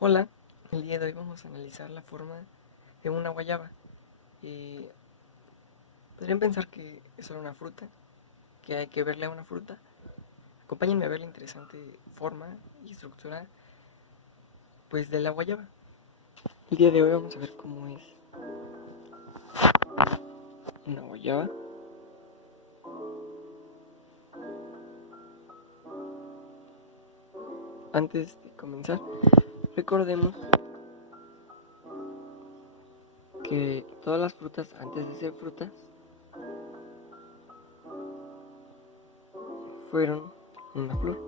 Hola, el día de hoy vamos a analizar la forma de una guayaba. Podrían pensar que es solo una fruta, que hay que verle a una fruta. Acompáñenme a ver la interesante forma y estructura pues, de la guayaba. El día de hoy vamos a ver cómo es una guayaba. Antes de comenzar, recordemos que todas las frutas, antes de ser frutas, fueron una flor.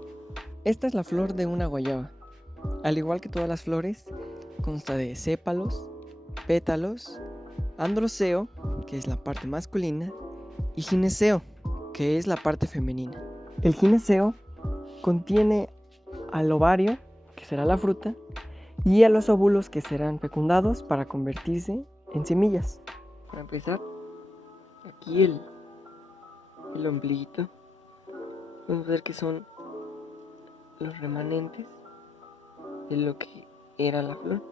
Esta es la flor de una guayaba. Al igual que todas las flores, consta de sépalos, pétalos, androceo, que es la parte masculina, y gineceo, que es la parte femenina. El gineceo contiene al ovario, que será la fruta, y a los óvulos, que serán fecundados para convertirse en semillas. Para empezar, aquí el ombliguito, podemos ver que son los remanentes de lo que era la flor.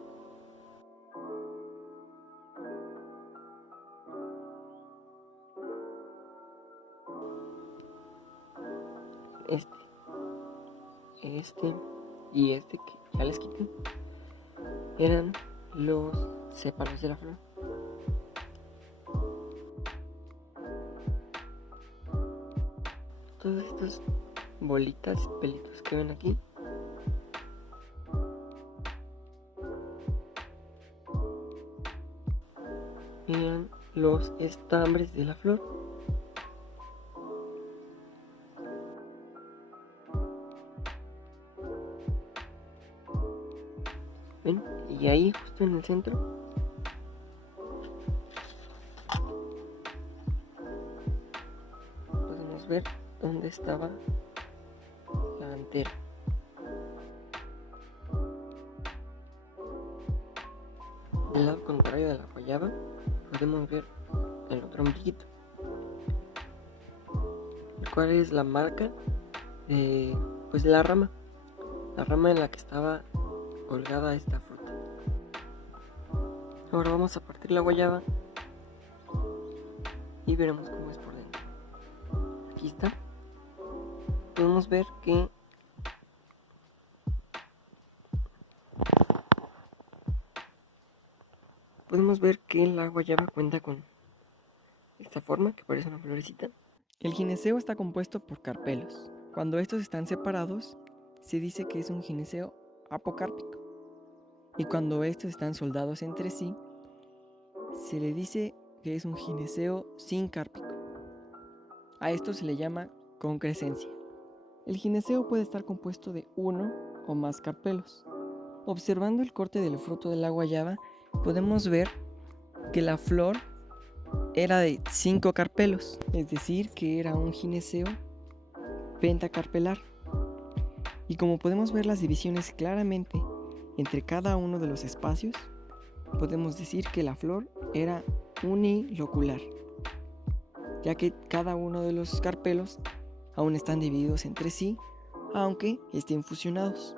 Este y este que ya les quité eran los sépalos de la flor. Todas estas bolitas, pelitos que ven aquí eran los estambres de la flor. ¿Ven? Y ahí justo en el centro podemos ver dónde estaba la antera. Del lado contrario de la guayaba podemos ver el otro ombliguito, el cual es la marca de la rama en la que estaba colgada esta fruta. Ahora vamos a partir la guayaba y veremos cómo es por dentro. Aquí está. Podemos ver que la guayaba cuenta con esta forma que parece una florecita. El gineceo está compuesto por carpelos. Cuando estos están separados, se dice que es un gineceo apocárpico. Y cuando estos están soldados entre sí, se le dice que es un gineceo sincárpico. A esto se le llama concrescencia. El gineceo puede estar compuesto de uno o más carpelos. Observando el corte del fruto de la guayaba, podemos ver que la flor era de 5 carpelos, es decir, que era un gineceo pentacarpelar. Y como podemos ver las divisiones claramente entre cada uno de los espacios, podemos decir que la flor era unilocular, ya que cada uno de los carpelos aún están divididos entre sí, aunque estén fusionados.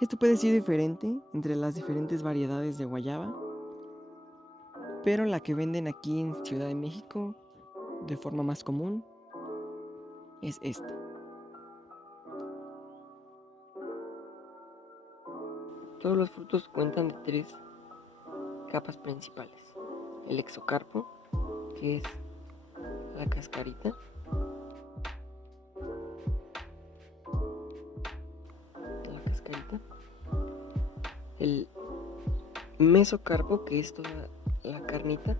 Esto puede ser diferente entre las diferentes variedades de guayaba, pero la que venden aquí en Ciudad de México de forma más común es esta. Todos los frutos cuentan de 3 capas principales: el exocarpo, que es la cascarita, el mesocarpo, que es toda la carnita,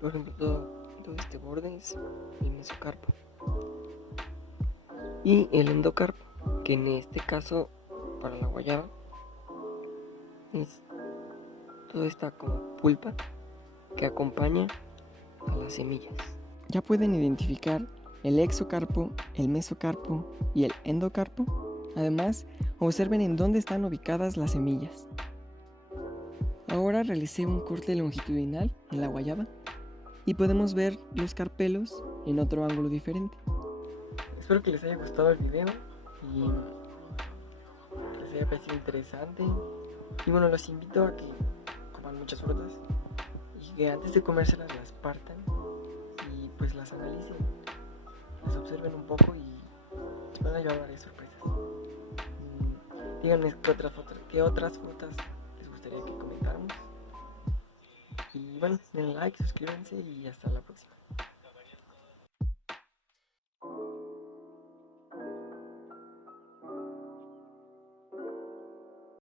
por ejemplo todo este borde es el mesocarpo, y el endocarpo, que en este caso para la guayaba es toda esta como pulpa que acompaña a las semillas. Ya pueden identificar el exocarpo, el mesocarpo y el endocarpo. Además, observen en dónde están ubicadas las semillas. Ahora realicé un corte longitudinal en la guayaba y podemos ver los carpelos en otro ángulo diferente. Espero que les haya gustado el video y que les haya parecido interesante. Y bueno, los invito a que coman muchas frutas y que antes de comérselas las partan y pues las analicen, las observen un poco y van a llevar varias sorpresas. Díganme qué otras frutas les gustaría que comentáramos. Y bueno, denle like, suscríbanse y hasta la próxima.